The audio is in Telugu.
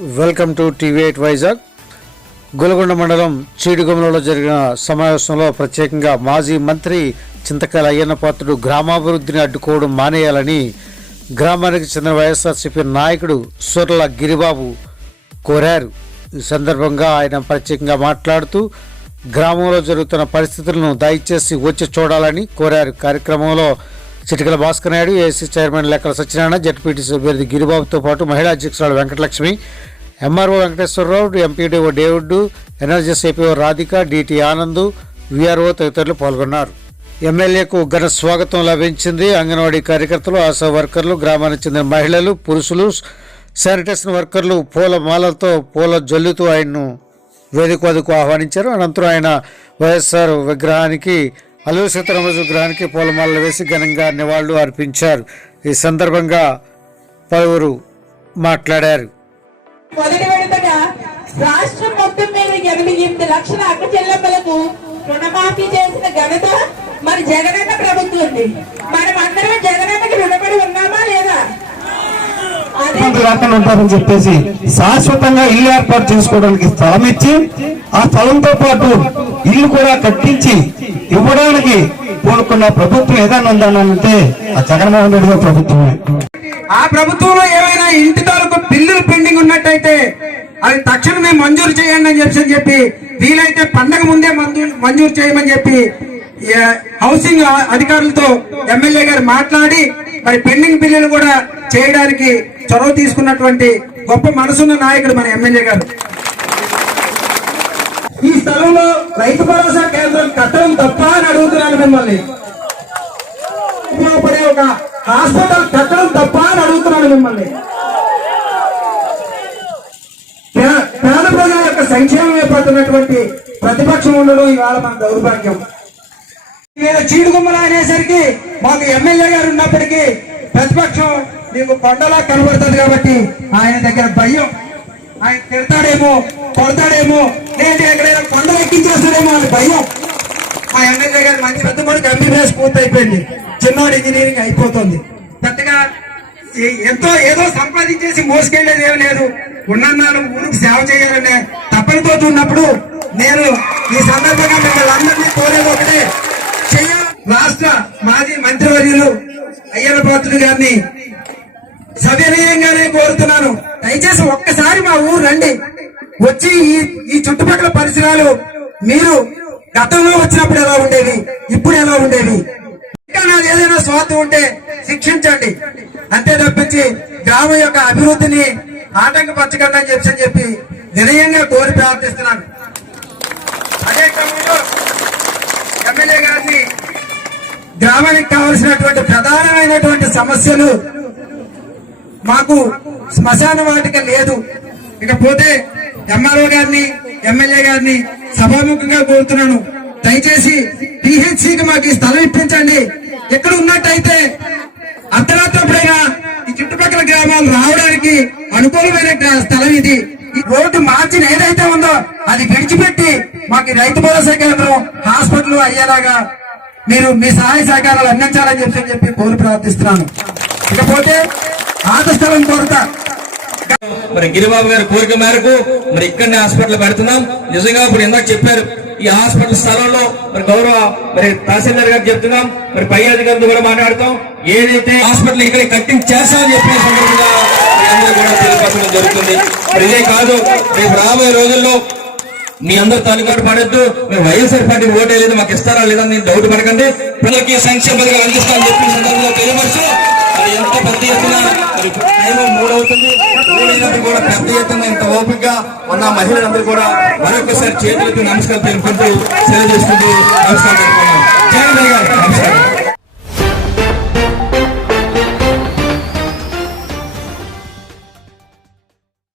Welcome to TV eight Vizag. Golugonda మండలం చీడుగొమలలో జరిగిన సమావేశంలో ప్రత్యేకంగా మాజీ మంత్రి చింతకాయల అయ్యన్న పాత్రుడు గ్రామాభివృద్ధిని అడ్డుకోవడం మానేయాలని గ్రామానికి చెందిన వైఎస్ఆర్సీపీ నాయకుడు సొర్ల గిరిబాబు కోరారు. ఈ సందర్భంగా ఆయన ప్రత్యేకంగా మాట్లాడుతూ గ్రామంలో జరుగుతున్న పరిస్థితులను దయచేసి వచ్చి చూడాలని కోరారు. కార్యక్రమంలో Chitikala Bhaskar Naidu, AC chairman Lekkala Satyanarayana, ZPTC అభ్యర్థి గిరిబాబుతో పాటు మహిళా అధ్యక్షురాలు Venkatalakshmi, MRO Venkateswararao, MPDO David, NRGS APO Radhika, DT Anand, VRO తదితరులు పాల్గొన్నారు. ఎమ్మెల్యేకు ఘన స్వాగతం లభించింది. అంగన్వాడీ కార్యకర్తలు, ఆశా వర్కర్లు, గ్రామానికి చెందిన మహిళలు, పురుషులు, శానిటేషన్ వర్కర్లు పూల మాలలతో పూల జల్లుతూ ఆయన్ను వేదిక వద్దకు ఆహ్వానించారు. అనంతరం ఆయన వైఎస్ఆర్ విగ్రహానికి, అల్లూరి సీతారామరాజు విగ్రహానికి పూలమాలలు వేసి ఘనంగా నివాళులు అర్పించారు. ఈ సందర్భంగా పలువురు మాట్లాడారు. మొదటి విడతగా రాష్ట్రం మొత్తం మీద 88 లక్షల అక్క చెల్లెమ్మలకు రుణమాఫీ చేసిన ఘనత మరి జగనన్న ప్రభుత్వం. మనం అందరం జగనన్నకి రుణపడి ఉన్నామా లేదా? ఉంటారని చెప్పేసి శాశ్వతంగా ఇల్లు ఏర్పాటు చేసుకోవడానికి స్థలం ఇచ్చి, ఆ స్థలంతో పాటు ఇల్లు కూడా కట్టించి ఇవ్వడానికి కోరుకున్న ప్రభుత్వం ఏదైనా ఉందనంటే ఆ జగన్మోహన్ రెడ్డి గారి ప్రభుత్వమే. ఆ ప్రభుత్వంలో ఏమైనా ఇంటి తాలూకు బిల్లులు పెండింగ్ ఉన్నట్టయితే అది తక్షణమే మంజూరు చేయండి అని చెప్పి వీలైతే పండగ ముందే మంజూరు చేయమని చెప్పి హౌసింగ్ అధికారులతో ఎమ్మెల్యే గారు మాట్లాడి మరి పెండింగ్ బిల్లులు కూడా చేయడానికి చొరవ తీసుకున్నటువంటి గొప్ప మనసున్న నాయకుడు మన ఎమ్మెల్యే గారు. ఈ స్థలంలో రైతు భరోసా కేంద్రం కట్టడం తప్ప అని అడుగుతున్నాను మిమ్మల్ని. ఉపయోగపడే ఒక హాస్పిటల్ కట్టడం తప్ప అని అడుగుతున్నాను మిమ్మల్ని. పేద ప్రజల యొక్క సంక్షేమం ఏర్పడుతున్నటువంటి ప్రతిపక్షం ఉండడం ఇవాళ మన దౌర్భాగ్యం. చీడుగుమ్మల అనేసరికి మాకు ఎమ్మెల్యే గారు ఉన్నప్పటికీ ప్రతిపక్షం మీకు కొండలా కనబడుతుంది కాబట్టి ఆయన దగ్గర భయం. ఆయన తిడతాడేమో, కొడతాడేమో, లేదు ఎక్కడైనా కొండలు ఎక్కించేస్తాడేమో అని భయం. మా ఎమ్మెల్యే గారు మంచి పెద్ద కొడుకు ఎంబీబీఎస్ పూర్తి అయిపోయింది, చిన్నోడు ఇంజనీరింగ్ అయిపోతుంది. పెద్దగా ఏదో సంపాదించేసి మోసుకెళ్లేది ఏమి లేదు. ఉన్నన్నాళ్ళు ఊరికి సేవ చేయాలనే తప్పనితో ఉన్నప్పుడు నేను ఈ సందర్భంగా మిమ్మల్ని అందరినీ కోరేది ఒకటే, రాష్ట్ర మాజీ మంత్రివర్యులు అయ్యన్న పాత్రుడు గారిని సవినయంగానే కోరుతున్నాను. దయచేసి ఒక్కసారి మా ఊరు రండి, వచ్చి ఈ చుట్టుపక్కల పరిసరాలు మీరు గతంలో వచ్చినప్పుడు ఎలా ఉండేవి, ఇప్పుడు ఎలా ఉండేవి, ఇంకా నాకు ఏదైనా స్వార్థం ఉంటే శిక్షించండి. అంతే తప్పించి గ్రామం యొక్క అభివృద్ధిని ఆటంకపరచకండి అని చెప్పి వినయంగా కోరి ప్రార్థిస్తున్నాను. అదే క్రమంలో ఎమ్మెల్యే గారిని గ్రామానికి కావలసినటువంటి ప్రధానమైనటువంటి సమస్యలు, మాకు శ్మశాన వాటిక లేదు. ఇకపోతే ఎంఆర్ఓ గారిని, ఎమ్మెల్యే గారిని సభాముఖంగా కోరుతున్నాను, దయచేసి పిహెచ్సికి మాకు ఈ స్థలం ఇప్పించండి. ఎక్కడ ఉన్నట్టయితే అర్ధరాత్రప్పుడైనా ఈ చుట్టుపక్కల గ్రామాలు రావడానికి అనుకూలమైన స్థలం ఇది. ఈ రోడ్డు మార్చిన ఏదైతే ఉందో అది విడిచిపెట్టి మాకు రైతు భరోసా కేంద్రం, హాస్పిటల్ అయ్యేలాగా మీరు మీ సహాయ సహకారాలు అందించాలని చెప్పి కోరి ప్రార్థిస్తున్నాను. ఇకపోతే ఆట స్థలం కోరుతా మరి గిరిబాబు గారి కోరిక మేరకు మరి ఇక్కడనే హాస్పిటల్ పెడుతున్నాం. నిజంగా ఇప్పుడు ఇందాక చెప్పారు, ఈ హాస్పిటల్ స్థలంలో మరి గౌరవ మరి తహసీల్దార్ గారు చెప్తున్నాం, మరి పై అధికారులతో కూడా మాట్లాడతాం. ఏదైతే హాస్పిటల్ ఇక్కడ కట్టించేస్తామని చెప్పే సందర్భంగా అందరూ కూడా తెలియపరచడం జరుగుతుంది. మరి ఇదే కాదు, రేపు రాబోయే రోజుల్లో మీ అందరు తాలూకాటు పడద్దు, మేము వైఎస్ఆర్ పార్టీకి ఓటేయలేదు, మాకు ఇస్తారా లేదా నేను డౌట్ పడకండి. పిల్లలకి సంక్షేమ పథకాలు అందిస్తామని చెప్పిన సందర్భంగా తెలియపరుస్తూ మరి ఎంత పెద్ద ఎత్తున టైం 3 అవుతుంది, 3 అయినప్పుడు కూడా పెద్ద ఎత్తున ఇంత ఓపికగా ఉన్న మహిళలందరూ కూడా మరొకసారి చేతులతో నమస్కారం తెలుపుకుంటూ సెలవు చేసుకుంటూ నమస్కారం తెలుపుకున్నాం. జగన్ గారు నమస్కారం.